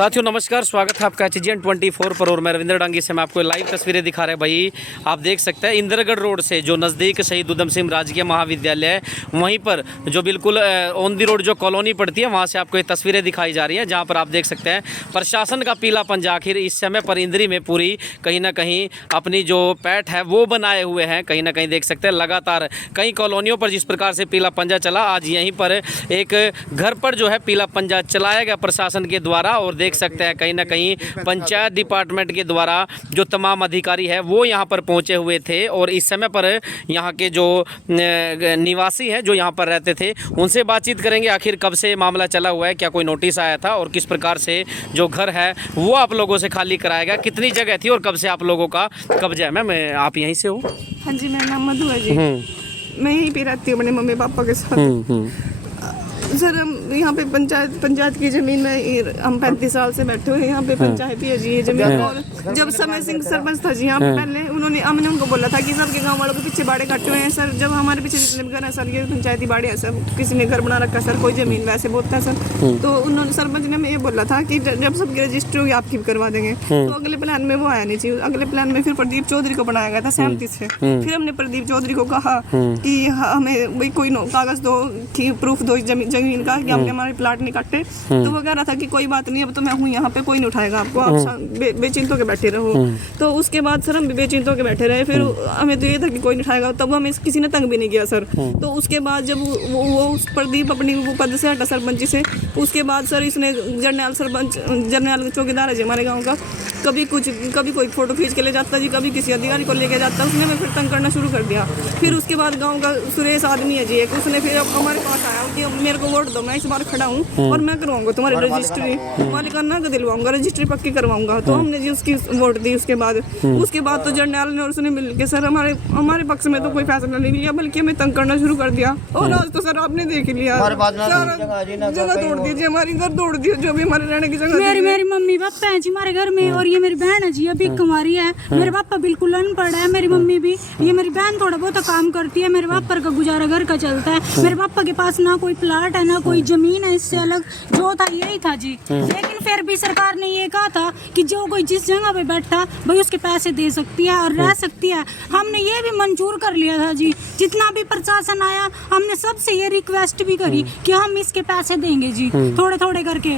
साथियों नमस्कार, स्वागत है आपका HGN 24 पर। और मैं रविंद्र डांगी से मैं आपको लाइव तस्वीरें दिखा रहे हैं। भाई आप देख सकते हैं इंद्रगढ़ रोड से जो नज़दीक शहीद उधम सिंह राजकीय महाविद्यालय है, वहीं पर जो बिल्कुल ऑन दी रोड जो कॉलोनी पड़ती है, वहाँ से आपको ये तस्वीरें दिखाई जा रही हैं, जहाँ पर आप देख सकते हैं प्रशासन का पीला पंजा आखिर इस समय पर इंद्री में पूरी कहीं ना कहीं अपनी जो पैठ है वो बनाए हुए हैं। कहीं ना कहीं देख सकते हैं लगातार कई कॉलोनियों पर जिस प्रकार से पीला पंजा चला, आज यहीं पर एक घर पर जो है पीला पंजा चलाया गया प्रशासन के द्वारा। और देख सकते हैं कहीं ना कहीं पंचायत डिपार्टमेंट के द्वारा जो तमाम अधिकारी है वो यहाँ पर पहुँचे हुए थे। और इस समय पर यहाँ के जो निवासी हैं जो यहाँ पर रहते थे उनसे बातचीत करेंगे, आखिर कब से मामला चला हुआ है, क्या कोई नोटिस आया था और किस प्रकार से जो घर है वो आप लोगों से खाली कराया गया, कितनी जगह थी और कब से आप लोगों का कब्जा है। मैम आप यहीं से हो? हाँ जी, मेरा नाम मधु है जी। मैं यहीं पे रहती हूँ अपने मम्मी पापा के साथ। सर हम यहाँ पे पंचायत की ज़मीन में हम 35 साल से बैठे हुए हैं। यहाँ पे पंचायत ही है जी ये ज़मीन। और जब समय सिंह सरपंच था जी यहाँ पे पहले, हमने उनको बोला था कि सबके गांव वालों के पीछे बाड़े काटे हुए हैं सर। जब हमारे पीछे जितने भी घर हैं सर ये पंचायती बाड़े हैं सर, किसी ने घर बना रखा है सर, कोई ज़मीन वैसे बोलता है सर। तो उन्होंने सरपंच ने हमें ये बोला था कि जब सबकी रजिस्ट्री होगी आपकी भी करवा देंगे। तो अगले प्लान में वो आया नहीं जी। अगले प्लान में फिर प्रदीप चौधरी को बनाया गया था सहमति से। फिर हमने प्रदीप चौधरी को कहा कि हमें भाई कोई कागज़ दो, प्रूफ दो जमीन का कि हमने हमारे प्लाट नहीं काटे। तो वो कह रहा था कि कोई बात नहीं, अब तो मैं हूँ यहाँ पे, कोई नहीं उठाएगा आपको, आप बेचिंत होकर बैठे रहो। तो उसके बाद सर हम बेचिंत होकर बैठे रहे। फिर हमें तो ये था कि कोई नहीं उठाएगा, तब हमें किसी ने तंग भी नहीं किया सर। तो उसके बाद जब वो प्रदीप अपनी वो पद से हटा सरपंच से, उसके बाद सर इसने जर्नल चौकीदार है जी हमारे गाँव का, कभी कोई फोटो खींच के ले जाता जी, कभी किसी अधिकारी को लेके जाता। उसने मैं फिर तंग करना शुरू कर दिया। फिर उसके बाद गांव का सुरेश आदमी है जी एक, उसने फिर हमारे पास आया कि मेरे को वोट दो, मैं इस बार खड़ा हूँ और मैं करवाऊंगा तुम्हारी रजिस्ट्री, मालिकाना का दिलवाऊंगा, रजिस्ट्री पक्की करवाऊंगा। तो हमने जी उसकी वोट दी। उसके बाद तो जर्नल ने और उसने मिल के सर हमारे पक्ष में तो कोई फैसला नहीं लिया, बल्कि हमें तंग करना शुरू कर दिया। और आज तो सर आपने देख ही लिया, जगह तोड़ दीजिए, हमारी घर तोड़ दिया, जो भी हमारे रहने की जगह। मेरी मम्मी पापा है जी हमारे घर में, और ये मेरी बहन है जी अभी कुमारी है। मेरे पापा बिल्कुल अनपढ़ है, मेरी मम्मी भी। ये मेरी बहन थोड़ा बहुत काम करती है, मेरे पापा का गुजारा घर का चलता है। मेरे पापा के पास ना कोई प्लाट है ना कोई जमीन है, इससे अलग जो था यही था जी। लेकिन फिर भी सरकार ने ये कहा था कि जो कोई जिस जगह पे बैठा भाई उसके पैसे दे सकती है और रह सकती है। हमने ये भी मंजूर कर लिया था जी। जितना भी प्रशासन आया हमने सबसे ये रिक्वेस्ट भी करी कि हम इसके पैसे देंगे जी थोड़े थोड़े करके।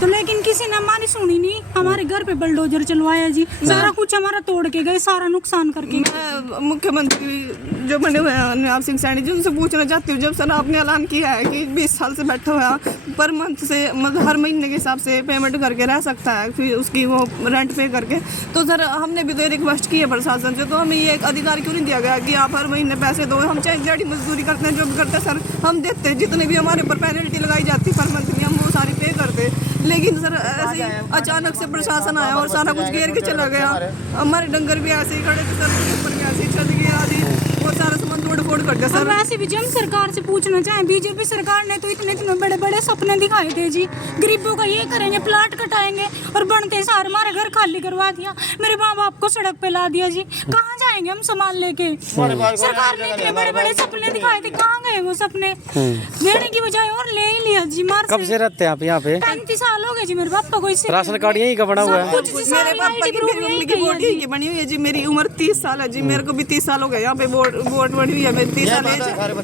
तो लेकिन किसी ने हमारी सुनी नहीं, हमारे घर पे बुलडोजर चलवाया जी, सारा कुछ हमारा तोड़ के गए, सारा नुकसान करके। मैं मुख्यमंत्री जो बने हुए हैं नवाब सिंह सैनी जी, उनसे पूछना चाहती हूँ, जब सर आपने ऐलान किया है कि 20 साल से बैठा हुआ पर मंथ से मतलब हर महीने के हिसाब से पेमेंट करके रह सकता है, फिर उसकी वो रेंट पे करके, तो सर हमने भी तो ये रिक्वेस्ट की है प्रशासन से, तो हमें ये एक अधिकार क्यों नहीं दिया गया कि आप हर महीने पैसे दो। हम चाहे जड़ी मजदूरी करते हैं, जो भी करते हैं सर हम देते हैं, जितने भी हमारे ऊपर पेनल्टी लगाई जाती है पर मंथली हम वो सारी पे करते। लेकिन सर ऐसे ही अचानक से प्रशासन आया और सारा कुछ घेर के चला गया। हमारे डंगर भी ऐसे ही खड़े थे सर, ऊपर भी ऐसे ही छत गिरा दी और सारा सामान तोड़ फोड़ कर दिया सर। वैसे भी जब सरकार से पूछना चाहें, बीजेपी सरकार ने तो इतने बड़े बड़े सपने दिखाए थे जी, गरीबों का ये करेंगे, प्लाट कटाएंगे, और बनते सार हमारे घर खाली करवा दिया, मेरे माँ बाप को सड़क पे ला दिया जी। कहाँ जाएंगे हम सामान लेके? सरकार ने इतने बड़े बड़े सपने दिखाए थे, कहाँ गए वो सपने? लेने की बजाय और ले ही लिया जी। मार कब से रहते हैं आप यहाँ पे? 35 साल हो गए जी मेरे पापा को। इससे राशन कार्ड यहीं का बना हुआ है? मेरे पापा की, मेरी मम्मी की वोट यहीं की बनी हुई है जी। मेरी उम्र 30 साल है जी, मेरे को भी 30 साल हो गए यहाँ पे वोट बनी हुई है। मेरी 30 साल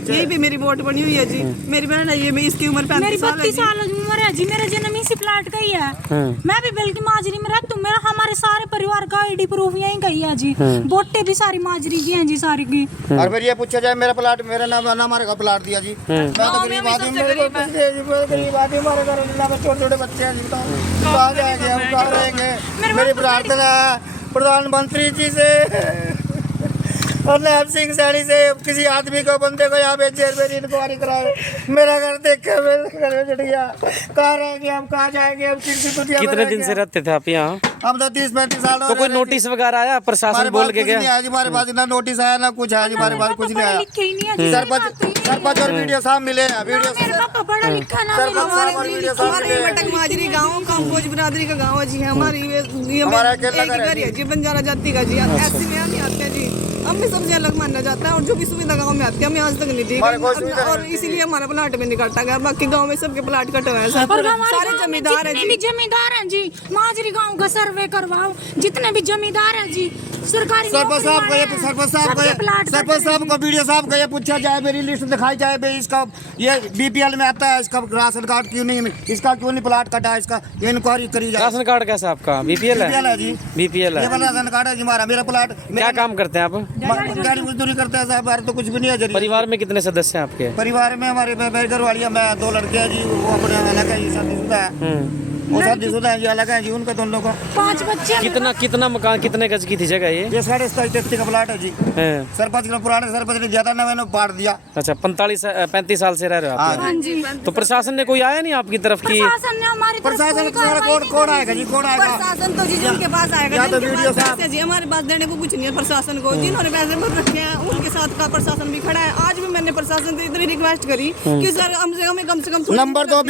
यही भी मेरी वोट बनी हुई है जी। मेरी बहन है ये, इसकी उम्र 35 साल है। 32 साल उम्र है जी। मेरा जन्म इसी प्लाट का ही है। मैं भी बल्कि माजरी में रहती हूँ, मेरा हमारे सारे परिवार का आईडी प्रूफ यहीं का ही है जी। वोटे भी सारी माजरी की हैं जी, सारी की। और फिर ये पूछा जाए मेरा प्लाट, मेरा नाम हमारे का प्लाट दिया जी। मैं तो गरीब आदमी, मेरे को कुछ दे जी, गरीब आदमी, हमारे घर में छोटे छोटे बच्चे हैं जी, कहाँ जाएंगे हम, कहाँ रहेंगे? मेरी प्रार्थना प्रधानमंत्री जी से और नवाब सिंह सैनी से, किसी आदमी को, बंदे को यहाँ पे जेल में इंक्वायरी कराए। मेरा घर देखे, मेरे घर में चढ़ गया, कहाँ रहेंगे हम, कहाँ जाएंगे हम? कितने दिन से रहते थे आप यहाँ? हम तो 30-35 साल। तो कोई नोटिस वगैरह आया प्रशासन बोल के गया? हमारे पास ना नोटिस आया ना कुछ आया, हमारे पास कुछ नहीं आया। सरपंच और वीडियो साहब मिले हैं, वीडियो मटक माजरी गाँव काम्बोज बिरादरी का गाँव है जी। हमारी घर है जी बंजारा जाति का जी, ऐसी में हम नहीं आते जी। हमें सबसे अलग माना जाता है और जो भी सुविधा गाँव में आती है हमें आज तक नहीं दी गई और इसीलिए हमारा प्लाट में नहीं काटा गया। बाकी गाँव में सबके प्लाट कटे हुए हैं सर, और हमारे सारे गाँव में जमींदार हैं जितने भी जमींदार हैं जी, माजरी गांव का सर्वे करवाओ, जितने भी जमींदार हैं जी, सरकारी सरपंच साहब को ये सरपंच साहब को वीडियो साहब को ये पूछा जाए, मेरी लिस्ट दिखाई जाए भाई इसका ये बीपीएल में आता है, इसका राशन कार्ड क्यों नहीं, इसका क्यों नहीं प्लाट कटा है, इसका ये इंक्वायरी करी जाए। राशन कार्ड कैसा आपका? बीपीएल है जी, बीपीएल ये है। वाला राशन कार्ड है जी हमारा, मेरा प्लाट। क्या काम करते हैं आप? गाड़ी मजदूरी करते हैं साहब, तो कुछ भी नहीं है जरिए। परिवार में कितने सदस्य हैं आपके? परिवार में हमारे मेरे घर वाली है, मैं 2 लड़के हैं जी, वो अपने अलग है जी, शादीशुदा है, वो शादीशुदा है जी, अलग है जी, उनका दोनों का 5 बच्चे। कितना मकान, कितने गज की थी जगह ये? 27.33 का प्लाट है जी। हैं। सरपंच का पुराने सरपंच ने ज्यादा ना मैंने पाट दिया। अच्छा, 35 साल से रह रहे हो आप? हाँ जी। तो प्रशासन ने कोई आया नहीं आपकी तरफ की? प्रशासन ने हमारी तरफ प्रशासन कोई सारा कार्रवाई नहीं कौन आएगा जी, कौन आएगा? प्रशासन तो जी जिनके पास आएगा, या तो जिनके वीडियो पास साहब। पैसे जी, हमारे पास देने को कुछ नहीं है प्रशासन को। जिन्होंने पैसे भर रखे हैं उनके साथ का प्रशासन भी खड़ा है। आज भी मैंने प्रशासन से इतनी रिक्वेस्ट करी कि सर हमें कम से कम नंबर 2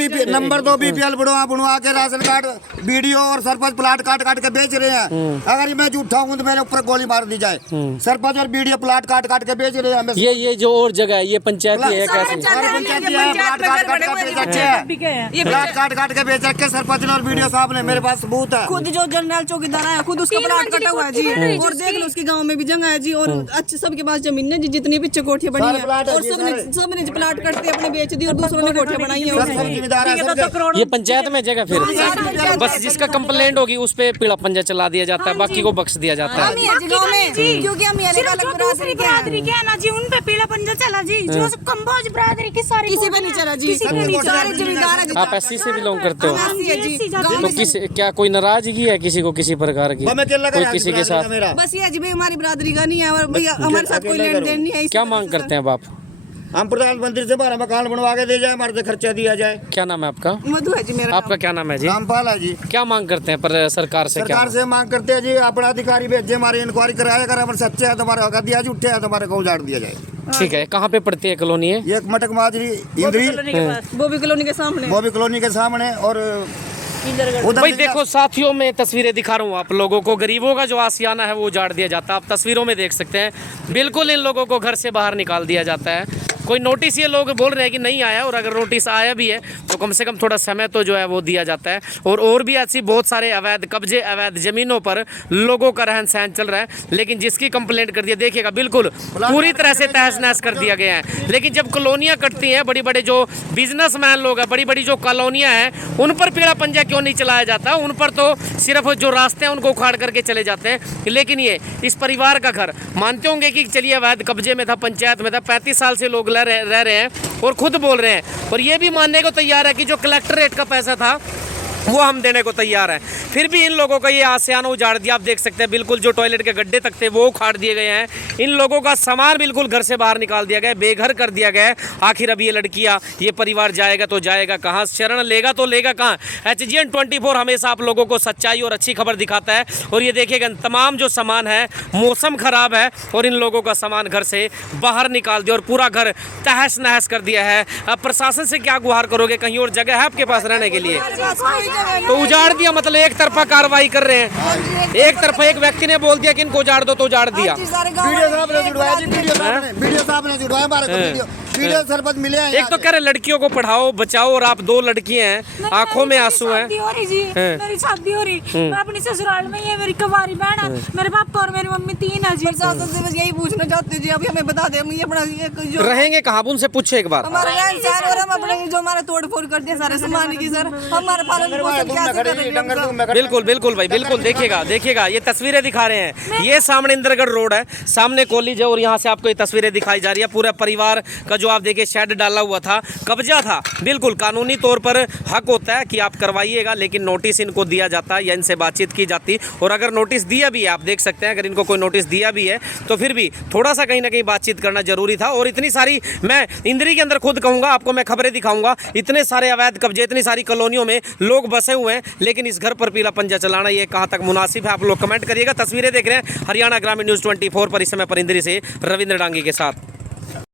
बीपीएल बनवा के राशन कार्ड वीडियो और सरपंच प्लाट काट के बेच रहे हैं। अगर मैं झूठा हूँ तो मेरे ऊपर गोली मार दी जाए। सरपंच और वीडियो प्लाट काट के बेच रहे हैं। ये जो और जगह है, ये पंचायत की है कैसी? सारे पंचायती है, प्लाट काट के बेच रखे हैं। ये प्लाट काट के बेच रखे सरपंच ने और वीडियो साहब ने, मेरे पास सबूत है। खुद जो जनरल चौकीदार है खुद उसका प्लाट कटा हुआ है जी, और देख लो उसके गांव में भी जगह है जी, और अच्छे सबके पास जमीन है जी, जितनी पीछे कोठियां बनी सारे है प्लाट है और जी, सबने प्लाट कटते अपने बेच दी और दूसरों ने कोठियां बनाई हैं सब जिम्मेदार है सबके। ये पंचायत में जगह फिर बस जिसका कंप्लेंट होगी उस पे पीड़ा पंजा चला दिया जाता है, बाकी को बख्श दिया जाता है। क्योंकि हम सिर्फ जो दूसरी बिरादरी के है ना जी, उन पे पीला पंजा चला जी, जो कंबोज बिरादरी की सारी किसी पे नहीं चला जी, किसी पे नहीं चला। सारे जमींदार है आप एससी से बिलोंग करते हो? ऐसी है जी। तो क्या कोई नाराजगी है किसी को किसी प्रकार की, हमें क्या लगा कोई यार किसी के साथ? मेरा बस ये जी भाई हमारी बिरादरी का नहीं है और भैया हमारे साथ कोई लेन देन नहीं है। क्या मांग करते हैं अब आप? हम प्रधानमंत्री से हमारा मकान बनवा के दे जाए, हमारे से खर्चा दिया जाए। क्या नाम है आपका? मधु है जी मेरा आपका क्या नाम है जी? रामपाल है जी। क्या मांग करते हैं पर सरकार से? क्या सरकार से मांग करते हैं जी, अपना अधिकारी भेजे, हमारी इंक्वायरी कराया, अगर हम सच्चे हैं तो हमारा हक दिया, झूठे हैं तो हमारे को उजाड़ दिया जाए। ठीक है, कहाँ पे पड़ती है कॉलोनी है? ये मटक माजरी इंद्री बोबी कॉलोनी के सामने, बॉबी कॉलोनी के सामने। और उधर भाई से देखो साथियों, मैं तस्वीरें दिखा रहा हूँ आप लोगों को, गरीबों का जो आशियाना है वो उजाड़ दिया जाता है। आप तस्वीरों में देख सकते हैं, बिल्कुल इन लोगों को घर से बाहर निकाल दिया जाता है। कोई नोटिस ये लोग बोल रहे हैं कि नहीं आया, और अगर नोटिस आया भी है तो कम से कम थोड़ा समय तो जो है वो दिया जाता है। और भी ऐसी बहुत सारे अवैध कब्जे, अवैध ज़मीनों पर लोगों का रहन सहन चल रहा है। लेकिन जिसकी कंप्लेंट कर दिया, देखिएगा बिल्कुल पूरी तरह से तहस नहस कर दिया गया है। लेकिन जब कॉलोनियाँ कटती हैं, बड़ी बड़े जो बिजनेसमैन लोग हैं, बड़ी बड़ी जो कॉलोनियाँ हैं, उन पर पीड़ा पंजा क्यों नहीं चलाया जाता? उन पर तो सिर्फ जो रास्ते हैं उनको उखाड़ करके चले जाते हैं। लेकिन ये इस परिवार का घर, मानते होंगे कि चलिए अवैध कब्जे में था, पंचायत में था, 35 साल से लोग रह रहे हैं और खुद बोल रहे हैं, और ये भी मानने को तैयार है कि जो कलेक्टरेट का पैसा था वो हम देने को तैयार हैं। फिर भी इन लोगों का ये आसियाना उजाड़ दिया। आप देख सकते हैं बिल्कुल जो टॉयलेट के गड्ढे तक थे वो उखाड़ दिए गए हैं। इन लोगों का सामान बिल्कुल घर से बाहर निकाल दिया गया, बेघर कर दिया गया है। आखिर अब ये लड़कियां, ये परिवार जाएगा तो जाएगा कहाँ, शरण लेगा तो लेगा कहाँ? HGN 24 हमेशा आप लोगों को सच्चाई और अच्छी खबर दिखाता है। और ये देखिएगा तमाम जो सामान है, मौसम खराब है और इन लोगों का सामान घर से बाहर निकाल दिया और पूरा घर तहस नहस कर दिया है। अब प्रशासन से क्या गुहार करोगे? कहीं और जगह है आपके पास रहने के लिए? तो उजाड़ दिया, मतलब एक तरफा कार्रवाई कर रहे हैं। एक तरफा एक व्यक्ति ने बोल दिया कि इनको उजाड़ दो तो उजाड़ दिया। वीडियो साहब ने जुड़वाया जी, वीडियो साहब ने जुड़वाया हमारे को वीडियो सरपंच मिले हैं। एक तो कह रहे लड़कियों को पढ़ाओ बचाओ, और आप 2 लड़कियां हैं, आंखों में आंसू हैं। शादी हो रही जी, मेरी शादी हो रही, मैं अपनी ससुराल में, ये मेरी कुंवारी बहन है, मेरे पापा और मेरी मम्मी 3 है जी। प्रशासन से बस यही पूछना चाहते जी, अभी हमें बता दे हम ये अपना ये जो रहेंगे कहाँ? आप उनसे पूछे एक बार। हमारा रहन-सहन और हम अपने जो हमारा तोड़ फोड़ कर दिया सारे सामान की सर, हमारा पालन पोषण कैसे करेंगे? बिल्कुल बिल्कुल भाई, बिल्कुल देखिएगा ये तस्वीरें दिखा रहे हैं। ये सामने इंद्रगढ़ रोड है, सामने कॉलेज है, और यहाँ से आपको ये तस्वीरें दिखाई जा रही है। पूरा परिवार का जो आप देखिए शेड डाला हुआ था, कब्जा था। बिल्कुल कानूनी तौर पर हक होता है कि आप करवाइएगा, लेकिन नोटिस इनको दिया जाता है या इनसे बातचीत की जाती। और अगर नोटिस दिया भी है, आप देख सकते हैं, अगर इनको कोई नोटिस दिया भी है तो फिर भी थोड़ा सा कहीं ना कहीं बातचीत करना जरूरी था। और इतनी सारी, मैं इंद्री के अंदर खुद कहूँगा आपको, मैं खबरें दिखाऊंगा, इतने सारे अवैध कब्जे, इतनी सारी कॉलोनियों में लोग बसे हुए हैं, लेकिन इस घर पर पीला पंजा चलाना ये कहाँ तक मुनासिब है? आप लोग कमेंट करिएगा। तस्वीरें देख रहे हैं हरियाणा ग्रामीण न्यूज़ 24 पर, इस समय पर इंद्री से रविंद्र डांगी के साथ।